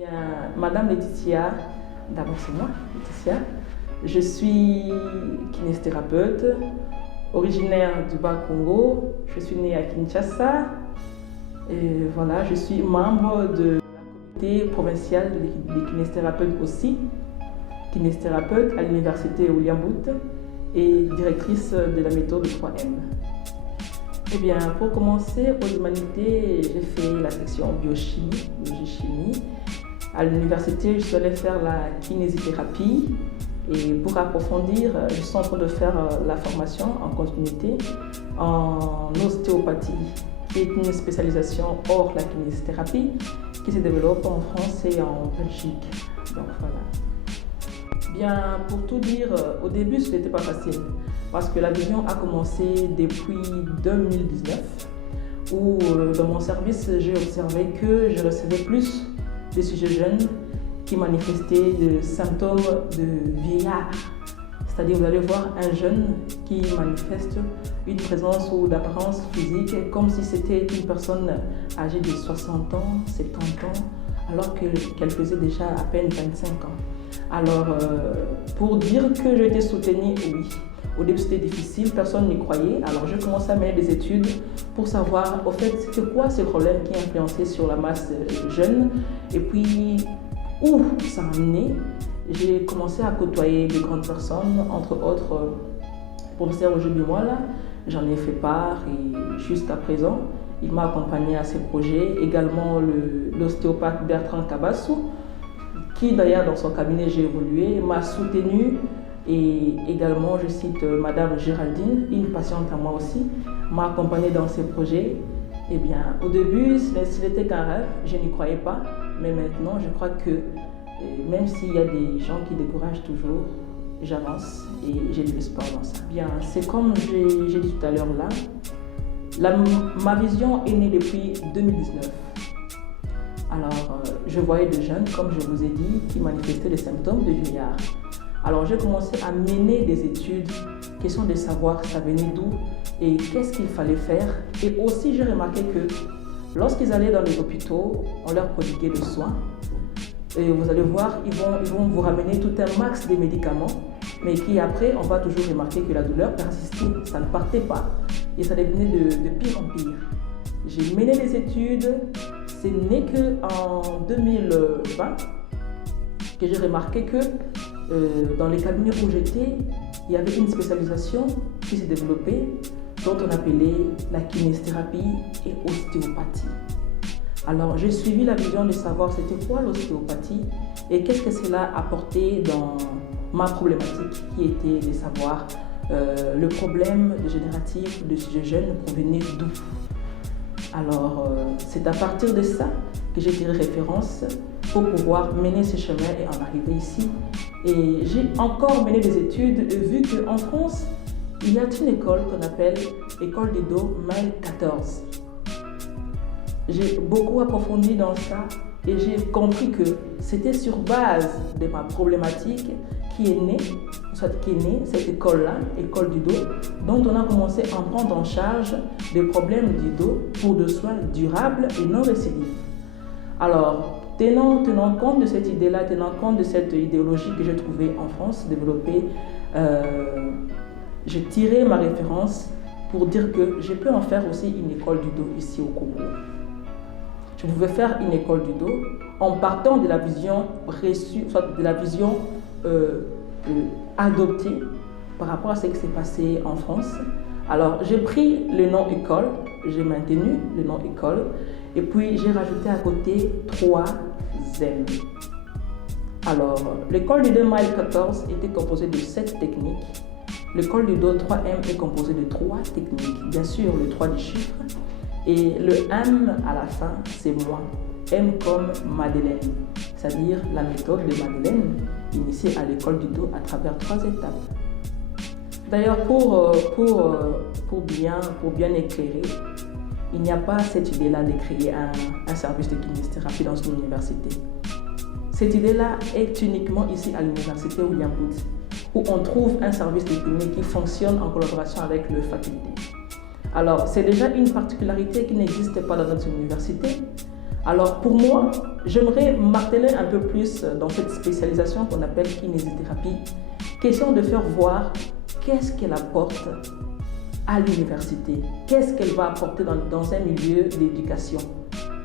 Bien, Madame Laetitia, d'abord c'est moi, Laetitia. Je suis kinésithérapeute, originaire du Bas-Congo. Je suis née à Kinshasa. Et voilà, je suis membre de la comité provinciale des kinésithérapeutes aussi, kinésithérapeute à l'université William Booth et directrice de la méthode 3M. Eh bien, pour commencer, aux humanités, j'ai fait la section biochimie, biologie-chimie. À l'université, je suis allée faire la kinésithérapie. Et pour approfondir, je suis en train de faire la formation en continuité en ostéopathie, qui est une spécialisation hors la kinésithérapie, qui se développe en France et en Belgique. Donc voilà. Bien, pour tout dire, au début, ce n'était pas facile, parce que la vision a commencé depuis 2019, où dans mon service, j'ai observé que je recevais plus de sujets jeunes qui manifestaient des symptômes de vieillard. C'est-à-dire, vous allez voir un jeune qui manifeste une présence ou d'apparence physique comme si c'était une personne âgée de 60 ans, 70 ans, alors qu'elle faisait déjà à peine 25 ans. Alors, pour dire que j'ai été soutenue, oui. Au début, c'était difficile, personne n'y croyait. Alors, j'ai commencé à mener des études pour savoir, au fait, c'est quoi ce problème qui influençait sur la masse jeune et puis où ça a amené. J'ai commencé à côtoyer de grandes personnes, entre autres, professeur Roger Bimola. J'en ai fait part et jusqu'à présent, il m'a accompagné à ces projets. Également, l'ostéopathe Bertrand Kabassou, qui d'ailleurs dans son cabinet j'ai évolué, m'a soutenu. Et également, je cite Madame Géraldine, une patiente à moi aussi, m'a accompagnée dans ces projets. Eh bien, au début, ce n'était qu'un rêve, je n'y croyais pas, mais maintenant, je crois que même s'il y a des gens qui découragent toujours, j'avance et j'ai de l'espoir dans ça. Bien, c'est comme j'ai dit tout à l'heure là, ma vision est née depuis 2019. Alors, je voyais des jeunes, comme je vous ai dit, qui manifestaient les symptômes de vieillard. Alors, j'ai commencé à mener des études, question de savoir ça venait d'où et qu'est-ce qu'il fallait faire. Et aussi, j'ai remarqué que lorsqu'ils allaient dans les hôpitaux, on leur prodiguait des soins. Et vous allez voir, ils vont vous ramener tout un max de médicaments, mais qui après, on va toujours remarquer que la douleur persistait, ça ne partait pas. Et ça devenait de pire en pire. J'ai mené des études, ce n'est qu'en 2020 que j'ai remarqué que dans les cabinets où j'étais, il y avait une spécialisation qui s'est développée dont on appelait la kinésithérapie et ostéopathie. Alors j'ai suivi la vision de savoir c'était quoi l'ostéopathie et qu'est-ce que cela apportait dans ma problématique qui était de savoir le problème dégénératif de ce jeune provenait d'où. Alors c'est à partir de ça que j'ai tiré référence pour pouvoir mener ce chemin et en arriver ici. Et j'ai encore mené des études vu qu'en France, il y a une école qu'on appelle l'école des dos Mile 14. J'ai beaucoup approfondi dans ça et j'ai compris que c'était sur base de ma problématique qui est née cette école-là, école du dos, dont on a commencé à prendre en charge des problèmes du dos pour des soins durables et non récidifs. Alors, tenant compte de cette idée-là, tenant compte de cette idéologie que j'ai trouvée en France, développée, j'ai tiré ma référence pour dire que je peux en faire aussi une école du dos ici au Congo. Je pouvais faire une école du dos en partant de la vision reçue, soit de la vision adoptée par rapport à ce qui s'est passé en France. Alors, j'ai pris le nom école, j'ai maintenu le nom école, et puis j'ai rajouté à côté 3M. Alors, l'école du dos Mile 14 était composée de 7 techniques. L'école du dos 3M est composée de 3 techniques. Bien sûr, le 3 du chiffre. Et le M à la fin, c'est moi. M comme Madeleine, c'est-à-dire la méthode de Madeleine, initiée à l'école du dos à travers 3 étapes. D'ailleurs, pour bien éclairer, il n'y a pas cette idée-là de créer un service de kinésithérapie dans une université. Cette idée-là est uniquement ici à l'université William Booth, où on trouve un service de kiné qui fonctionne en collaboration avec le faculté. Alors, c'est déjà une particularité qui n'existe pas dans notre université. Alors pour moi, j'aimerais marteler un peu plus dans cette spécialisation qu'on appelle kinésithérapie, question de faire voir qu'est-ce qu'elle apporte à l'université, qu'est-ce qu'elle va apporter dans un milieu d'éducation,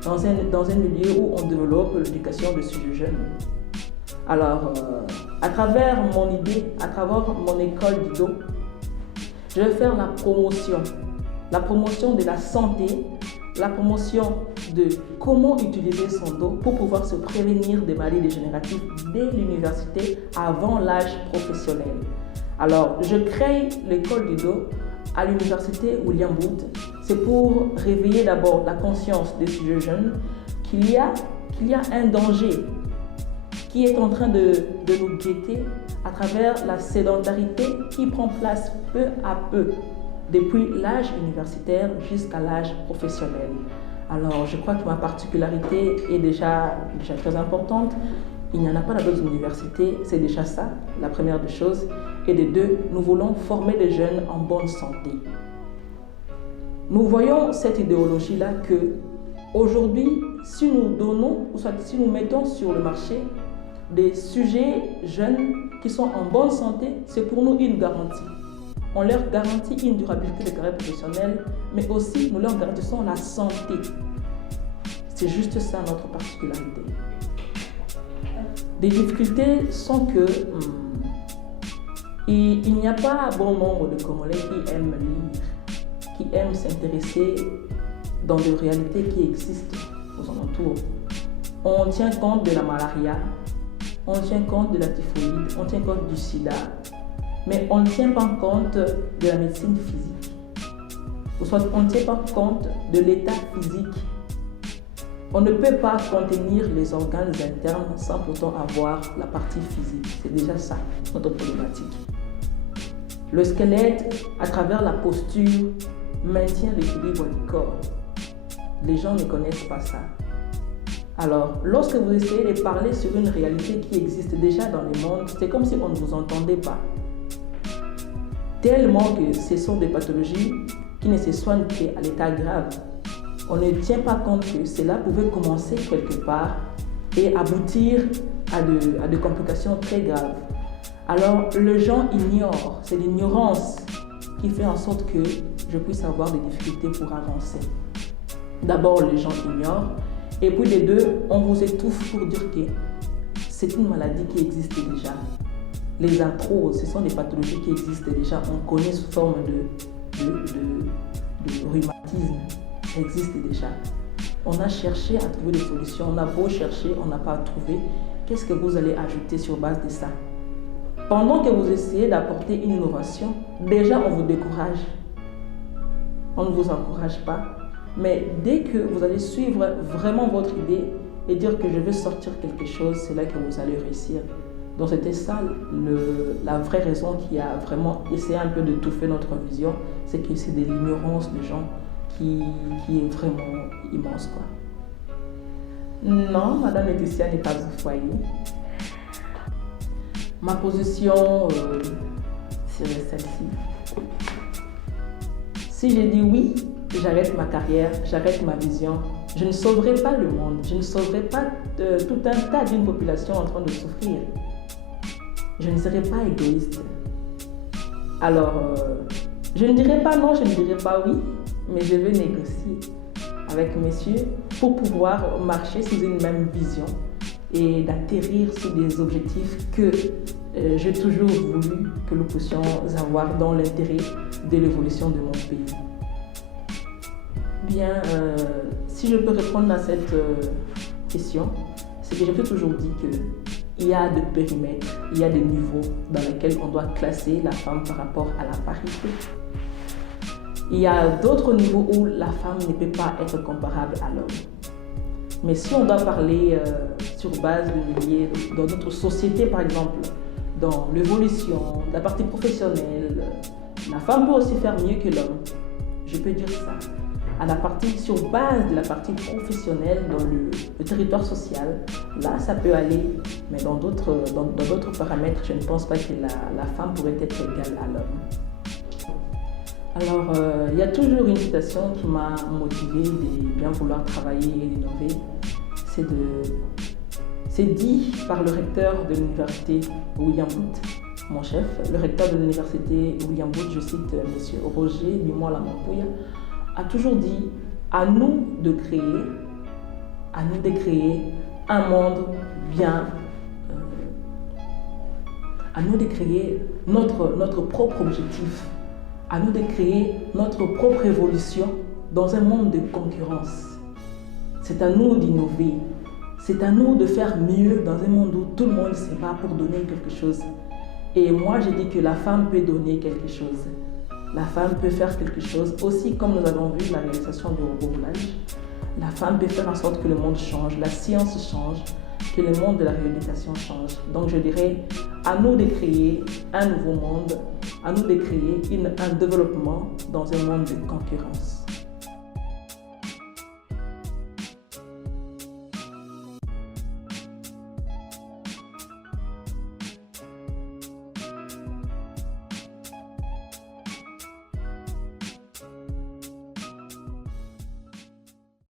dans un milieu où on développe l'éducation de sujets jeunes. Alors, à travers mon idée, à travers mon école d'Ido, je vais faire la promotion de la santé, la promotion de comment utiliser son dos pour pouvoir se prévenir des maladies dégénératives dès l'université avant l'âge professionnel. Alors, je crée l'école du dos à l'université William Booth. C'est pour réveiller d'abord la conscience des sujets jeunes qu'il y a un danger qui est en train de nous guetter à travers la sédentarité qui prend place peu à peu depuis l'âge universitaire jusqu'à l'âge professionnel. Alors, je crois que ma particularité est déjà très importante. Il n'y en a pas dans d'autres universités, c'est déjà ça, la première des choses. Et de deux, nous voulons former des jeunes en bonne santé. Nous voyons cette idéologie-là que aujourd'hui, si nous donnons, ou soit si nous mettons sur le marché des sujets jeunes qui sont en bonne santé, c'est pour nous une garantie. On leur garantit une durabilité de carrière professionnelle, mais aussi nous leur garantissons la santé. C'est juste ça notre particularité. Les difficultés sont que il n'y a pas bon nombre de Congolais qui aiment lire, qui aiment s'intéresser dans des réalités qui existent aux alentours. On tient compte de la malaria, on tient compte de la typhoïde, on tient compte du sida, mais on ne tient pas compte de la médecine physique. Ou soit on ne tient pas compte de l'état physique. On ne peut pas contenir les organes internes sans pourtant avoir la partie physique. C'est déjà ça, notre problématique. Le squelette, à travers la posture, maintient l'équilibre du corps. Les gens ne connaissent pas ça. Alors, lorsque vous essayez de parler sur une réalité qui existe déjà dans le monde, c'est comme si on ne vous entendait pas. Tellement que ce sont des pathologies qui ne se soignent qu'à l'état grave. On ne tient pas compte que cela pouvait commencer quelque part et aboutir à de complications très graves. Alors, les gens ignorent, c'est l'ignorance qui fait en sorte que je puisse avoir des difficultés pour avancer. D'abord, les gens ignorent, et puis les deux, on vous étouffe pour dire que c'est une maladie qui existe déjà. Les arthroses, ce sont des pathologies qui existent déjà, on connaît sous forme de rhumatisme. Existe déjà. On a cherché à trouver des solutions, on a beau chercher, on n'a pas trouvé. Qu'est-ce que vous allez ajouter sur base de ça? Pendant que vous essayez d'apporter une innovation, déjà on vous décourage. On ne vous encourage pas. Mais dès que vous allez suivre vraiment votre idée et dire que je vais sortir quelque chose, c'est là que vous allez réussir. Donc c'était ça la vraie raison qui a vraiment essayé un peu de d'étouffer notre vision, c'est que c'est de l'ignorance des gens qui est vraiment immense, quoi. Non, Madame Laetitia n'est pas au foyer. Ma position serait celle-ci. Si je dis oui, j'arrête ma carrière, j'arrête ma vision, je ne sauverai pas le monde, je ne sauverai pas tout un tas d'une population en train de souffrir. Je ne serai pas égoïste. Alors, je ne dirai pas non, je ne dirai pas oui, mais je vais négocier avec messieurs pour pouvoir marcher sous une même vision et d'atterrir sur des objectifs que j'ai toujours voulu que nous puissions avoir dans l'intérêt de l'évolution de mon pays. Bien, si je peux répondre à cette question, c'est que j'ai toujours dit qu'il y a des périmètres, il y a des niveaux dans lesquels on doit classer la femme par rapport à la parité. Il y a d'autres niveaux où la femme ne peut pas être comparable à l'homme. Mais si on doit parler sur base de milliers, dans notre société par exemple, dans l'évolution, la partie professionnelle, la femme peut aussi faire mieux que l'homme. Je peux dire ça. Sur base de la partie professionnelle dans le territoire social, là ça peut aller, mais dans d'autres paramètres, je ne pense pas que la femme pourrait être égale à l'homme. Alors, il y a toujours une citation qui m'a motivée de bien vouloir travailler et d'innover. c'est dit par le recteur de l'université William Booth, mon chef, le recteur de l'université William Booth, je cite M. Roger Bimola-Mampuya, a toujours dit à nous de créer un monde bien, à nous de créer notre propre objectif, à nous de créer notre propre évolution dans un monde de concurrence. C'est à nous d'innover, c'est à nous de faire mieux dans un monde où tout le monde se bat pour donner quelque chose. Et moi, je dis que la femme peut donner quelque chose. La femme peut faire quelque chose, aussi comme nous avons vu la réalisation du robot roulage. La femme peut faire en sorte que le monde change, la science change, que le monde de la réhabilitation change. Donc je dirais, à nous de créer un nouveau monde, à nous de créer un développement dans un monde de concurrence.